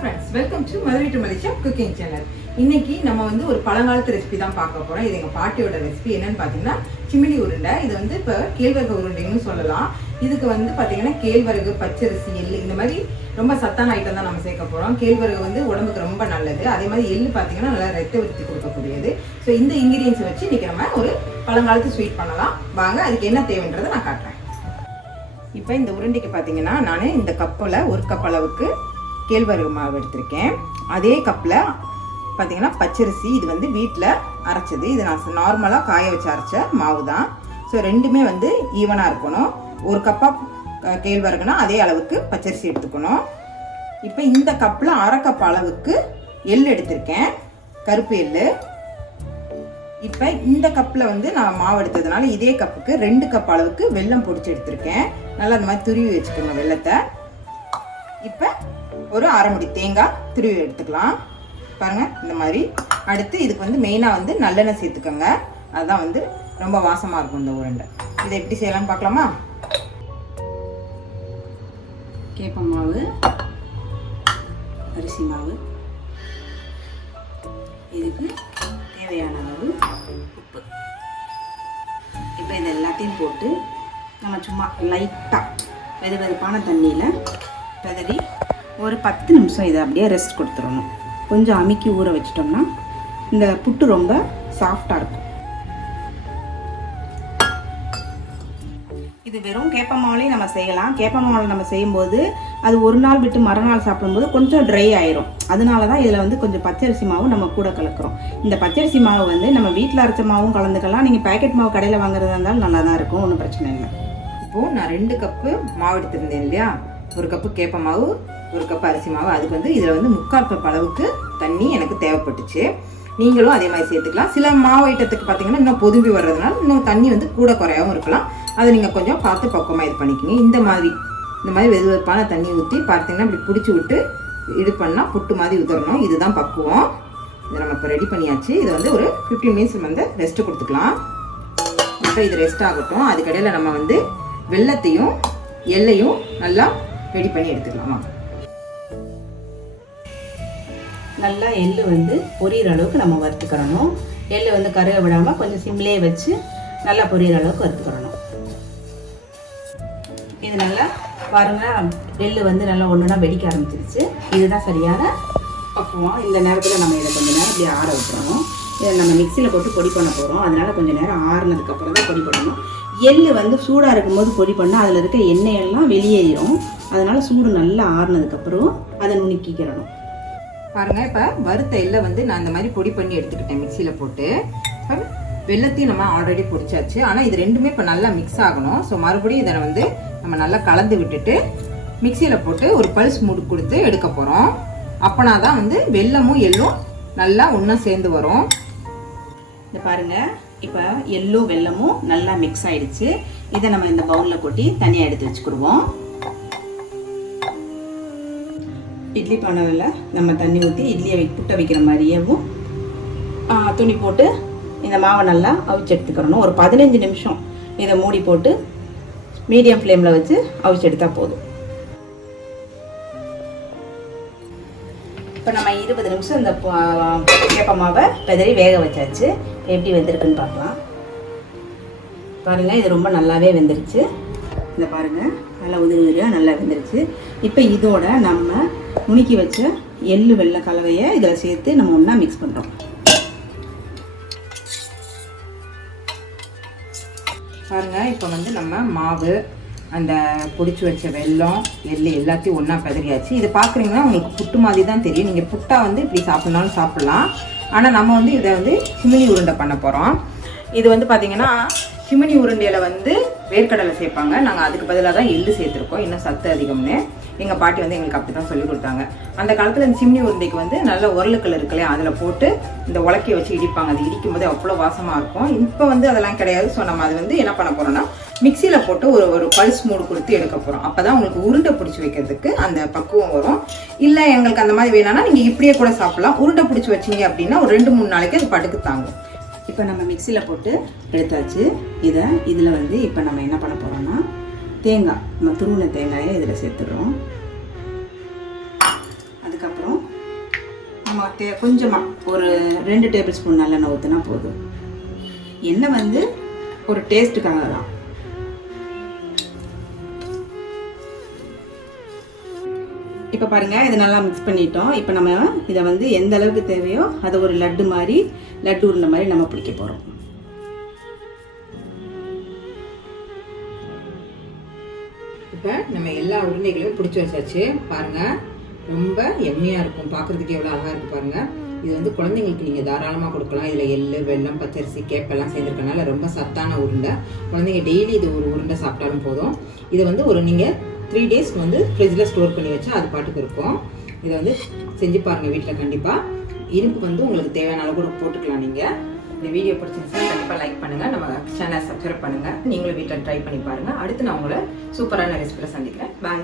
Friends, welcome to Madurai to Malaysia cooking channel. இன்னைக்கு நம்ம வந்து ஒரு பழங்காலத்து ரெசிபி தான் பார்க்க போறோம். இது எங்க பாட்டியோட ரெசிபி. என்னன்னு பாத்தீங்கன்னா சிமிலி உருண்டை. இது வந்து இப்போ கேழ்வரகு உருண்டைன்னு சொல்லலாம். இதுக்கு வந்து பாத்தீங்கன்னா கேழ்வரகு, பச்சரிசி, எள்ளு இந்த மாதிரி ரொம்ப சத்தான ஐட்டம் தான் நம்ம சேர்க்க போறோம். கேழ்வரகு வந்து உடம்புக்கு ரொம்ப நல்லது. அதே மாதிரி எள்ளு பாத்தீங்கன்னா நல்லா ரத்த விருத்தி கொடுக்கக்கூடியது. ஸோ இந்த இன்கிரியன்ஸ் வச்சு இன்னைக்கு நம்ம ஒரு பழங்காலத்து ஸ்வீட் பண்ணலாம். வாங்க, அதுக்கு என்ன தேவைன்றதை நான் காட்டுறேன். இப்போ இந்த உருண்டைக்கு பார்த்தீங்கன்னா நான் இந்த கப்பில் ஒரு கப் அளவுக்கு கேழ்வரகு மாவு எடுத்திருக்கேன். அதே கப்பில் பார்த்தீங்கன்னா பச்சரிசி, இது வந்து வீட்டில் அரைச்சது. இது நான் நார்மலாக காய வச்சு அரைச்ச மாவு தான். ஸோ ரெண்டுமே வந்து ஈவனாக இருக்கணும். ஒரு கப்பாக கேழ்வரகுனா அதே அளவுக்கு பச்சரிசி எடுத்துக்கணும். இப்போ இந்த கப்பில் அரை கப் அளவுக்கு எள் எடுத்திருக்கேன், கருப்பு எள். இப்போ இந்த கப்பில் வந்து நான் மாவு எடுத்ததுனால இதே கப்புக்கு 2 கப் அளவுக்கு வெல்லம் பொடிச்சு எடுத்திருக்கேன். நல்லா அந்த மாதிரி துருவி வச்சுக்கோங்க வெல்லத்தை. இப்போ ஒரு அரை முடி தேங்காய் துருவி எடுத்துக்கலாம். பாருங்கள் இந்த மாதிரி. அடுத்து இதுக்கு வந்து மெயினாக வந்து நல்லெண்ணெய் சேர்த்துக்கோங்க. அதுதான் வந்து ரொம்ப வாசமாக இருக்கும் இந்த உருண்டை. இதை எப்படி செய்யலாம்னு பார்க்கலாமா? கேப்ப மாவு, அரிசி மாவு, இதுக்கு தேவையான அளவு உப்பு. இப்போ இது எல்லாத்தையும் போட்டு நம்ம சும்மா லைட்டாக வெதுவெதுப்பான தண்ணியில் பெதறி ஒரு 10 நிமிஷம் இதை அப்படியே ரெஸ்ட் கொடுத்துடணும். கொஞ்சம் அமுக்கி ஊற வச்சிட்டோம்னா இந்த புட்டு ரொம்ப சாஃப்டாக இருக்கும். இது வெறும் கேப்ப மாவுலையும் நம்ம செய்யலாம். கேப்ப மாவில் நம்ம செய்யும்போது அது ஒரு நாள் விட்டு மறுநாள் சாப்பிடும்போது கொஞ்சம் ட்ரை ஆயிரும். அதனால தான் இதில் வந்து கொஞ்சம் பச்சரிசி மாவு நம்ம கூட கலக்கிறோம். இந்த பச்சரிசி மாவு வந்து நம்ம வீட்டில் அரைச்ச மாவும் கலந்துக்கலாம். நீங்கள் பேக்கெட் மாவு கடையில் வாங்குறதா இருந்தாலும் நல்லா தான் இருக்கும், ஒன்றும் பிரச்சனை இல்லை. இப்போது நான் 2 கப்பு மாவு எடுத்திருந்தேன் இல்லையா? ஒரு கப்பு கேப்ப மாவு, ஒரு கப்பு அரிசி மாவு. அதுக்கு வந்து இதில் வந்து 3/4 கப் அளவுக்கு தண்ணி எனக்கு தேவைப்பட்டுச்சு. நீங்களும் அதே மாதிரி சேர்த்துக்கலாம். சில மாவு ஐட்டத்துக்கு பார்த்தீங்கன்னா இன்னும் பொதும்பி வர்றதுனால இன்னும் தண்ணி வந்து கூட குறையாகவும் இருக்கலாம். அதை நீங்கள் கொஞ்சம் பார்த்து பக்குவமாக இது பண்ணிக்கிங்க. இந்த மாதிரி வெது வெதுப்பான தண்ணி ஊற்றி பார்த்தீங்கன்னா இப்படி பிடிச்சி விட்டு இது பண்ணால் புட்டு மாதிரி உதறணும். இதுதான் பக்குவம். இதை நம்ம இப்போ ரெடி பண்ணியாச்சு. இதை வந்து ஒரு 15 மினிட்ஸ் வந்து ரெஸ்ட்டு கொடுத்துக்கலாம். இப்போ இது ரெஸ்ட் ஆகட்டும். அதுக்கடையில் நம்ம வந்து வெல்லத்தையும் எள்ளையும் நல்லா ரெடி பண்ணி எடுத்துக்கலாமா? நல்லா எள்ளு வந்து பொரியிற அளவுக்கு நம்ம வறுத்துக்கிறணும். எள்ளு வந்து கருக விடாமல் கொஞ்சம் சிம்லேயே வச்சு நல்லா பொரியிற அளவுக்கு வறுத்துக்கிறணும். இது நல்லா பாருங்க, எள்ளு வந்து நல்லா ஒன்றுனா வெடிக்க ஆரம்பிச்சிருச்சு. இதுதான் சரியான பக்குவம். இந்த நேரத்தில் நம்ம இதை கொஞ்சம் நேரம் இப்படி ஆற விட்டுறணும். இதை நம்ம மிக்சியில் போட்டு பொடி பண்ண போகிறோம். அதனால் கொஞ்சம் நேரம் ஆறுனதுக்கப்புறம் தான் பொடி பண்ணணும். எள்ளு வந்து சூடாக இருக்கும்போது பொடி பண்ணால் அதில் இருக்க எண்ணெயெல்லாம் வெளியேறிடும். அதனால் சூடு நல்லா ஆறுனதுக்கப்புறம் அதை நுணுக்கிக்கிறணும். பாருங்கள், இப்போ வறுத்த எள்ளை வந்து நான் இந்த மாதிரி பொடி பண்ணி எடுத்துக்கிட்டேன் மிக்சியில் போட்டு. வெல்லத்தையும் நம்ம ஆல்ரெடி பொடிச்சாச்சு. ஆனால் இது ரெண்டுமே இப்போ நல்லா மிக்ஸ் ஆகணும். ஸோ மறுபடியும் இதை வந்து நம்ம நல்லா கலந்து விட்டுட்டு மிக்சியில் போட்டு ஒரு பல்ஸ் மூடு கொடுத்து எடுக்க போகிறோம். அப்போனா தான் வந்து வெல்லமும் எள்ளும் நல்லா ஒன்றா சேர்ந்து வரும். இதை பாருங்கள், இப்போ எள்ளும் வெல்லமும் நல்லா மிக்ஸ் ஆயிடுச்சு. இதை நம்ம இந்த பவுலில் கொட்டி தனியாக எடுத்து வச்சுக்கிடுவோம். இட்லி பானையில் நம்ம தண்ணி ஊற்றி இட்லியை புட்டை வைக்கிற மாதிரியேவும் துணி போட்டு இந்த மாவை நல்லா அவிச்சு எடுத்துக்கிறணும். ஒரு 15 நிமிஷம் இதை மூடி போட்டு மீடியம் ஃப்ளேமில் வச்சு அவிச்சு எடுத்தால் போதும். இப்போ நம்ம 20 நிமிஷம் இந்த கேப்ப மாவை பெதறி வேக வச்சாச்சு. எப்படி வெந்திருக்குன்னு பார்க்கலாம். பாருங்கள், இது ரொம்ப நல்லாவே வெந்துருச்சு. இந்த பாருங்கள், நல்லா உதிரியாக நல்லா வெந்துருச்சு. இப்போ இதோட நம்ம நுணுக்கி வச்ச எள்ளு வெல்லம் கலவையை இதில் சேர்த்து நம்ம ஒன்றா மிக்ஸ் பண்ணுறோம். பாருங்கள், இப்போ வந்து நம்ம மாவு, அந்த பொடிச்சு வச்ச வெல்லம், எள்ளு எல்லாத்தையும் ஒன்றா பதறியாச்சு. இது பார்க்குறீங்கன்னா உங்களுக்கு புட்டு மாதிரி தான் தெரியும். நீங்கள் புட்டா வந்து இப்படி சாப்பிட்னாலும் சாப்பிட்லாம். ஆனால் நம்ம வந்து இதை வந்து சிமிலி உருண்டை பண்ண போகிறோம். இது வந்து பார்த்திங்கன்னா சிமிலி உருண்டையில் வந்து வேர்க்கடலை சேர்ப்பாங்க. நாங்கள் அதுக்கு பதிலாக தான் எள்ளு சேர்த்துருக்கோம், இன்னும் சத்து அதிகம்னு. எங்கள் பாட்டி வந்து எங்களுக்கு அப்படி தான் சொல்லி கொடுத்தாங்க. அந்த காலத்தில் இந்த சிமிலி உருண்டைக்கு வந்து நல்ல உரலுக்கல் இருக்குல்லையா, அதில் போட்டு இந்த உலக்கையை வச்சு இடிப்பாங்க. அது இடிக்கும் போது அவ்வளோ வாசமாக இருக்கும். இப்போ வந்து அதெல்லாம் கிடையாது. ஸோ நம்ம அது வந்து என்ன பண்ண போகிறோம்னா மிக்சியில் போட்டு ஒரு பல்ஸ் மூடு கொடுத்து எடுக்க போகிறோம். அப்போ தான் உங்களுக்கு உருண்டை பிடிச்சி வைக்கிறதுக்கு அந்த பக்குவம் வரும். இல்லை எங்களுக்கு அந்த மாதிரி வேணாம்னா நீங்கள் இப்படியே கூட சாப்பிட்லாம். உருண்டை பிடிச்சி வச்சிங்க அப்படின்னா ஒரு 2-3 நாளைக்கு அது படுக்கு தாங்கும். இப்போ நம்ம மிக்சியில் போட்டு எடுத்தாச்சு. இதில் வந்து இப்போ நம்ம என்ன பண்ண போகிறோம்னா தேங்காய், நம்ம துருவின தேங்காயை இதில் சேர்த்துடுறோம். அதுக்கப்புறம் நம்ம கொஞ்சமாக ஒரு 2 டேபிள் ஸ்பூன் நல்லெண்ணெய் ஊற்றினா போதும். எண்ணெய் வந்து ஒரு டேஸ்ட்டுக்காக தான். இப்போ பாருங்கள், இதை நல்லா மிக்ஸ் பண்ணிட்டோம். இப்போ நம்ம இதை வந்து எந்த அளவுக்கு தேவையோ அதை ஒரு லட்டு உருண்டை மாதிரி நம்ம பிடிக்க போகிறோம். இப்போ நம்ம எல்லா உருண்டைகளையும் பிடிச்சி வச்சாச்சு. பாருங்கள், ரொம்ப எம்மையாக இருக்கும், பார்க்குறதுக்கு எவ்வளோ அழகாக இருக்குது பாருங்கள். இது வந்து குழந்தைங்களுக்கு நீங்கள் தாராளமாக கொடுக்கலாம். இதில் எள்ளு, வெல்லம், பச்சரிசி, கேப்பெல்லாம் சேர்ந்துருக்கனால ரொம்ப சத்தான உருண்டை. குழந்தைங்க டெய்லி இது ஒரு உருண்டை சாப்பிட்டாலும் போதும். இதை வந்து நீங்கள் 3 days வந்து ஃப்ரிட்ஜில் ஸ்டோர் பண்ணி வச்சா அது பாட்டுக்கு இருக்கும். இதை வந்து செஞ்சு பாருங்கள் வீட்டில். கண்டிப்பாக இனிப்பு வந்து உங்களுக்கு தேவையான அளவு கூட போட்டுக்கலாம். நீங்கள் இந்த வீடியோ பிடிச்சிருந்துச்சுன்னா கண்டிப்பாக லைக் பண்ணுங்கள், நம்ம சேனலை சப்ஸ்கிரைப் பண்ணுங்கள். நீங்களும் வீட்டில் ட்ரை பண்ணி பாருங்கள். அடுத்து நான் உங்களை சூப்பரான ரெசிபியில் சந்திக்கிறேன். பாய்.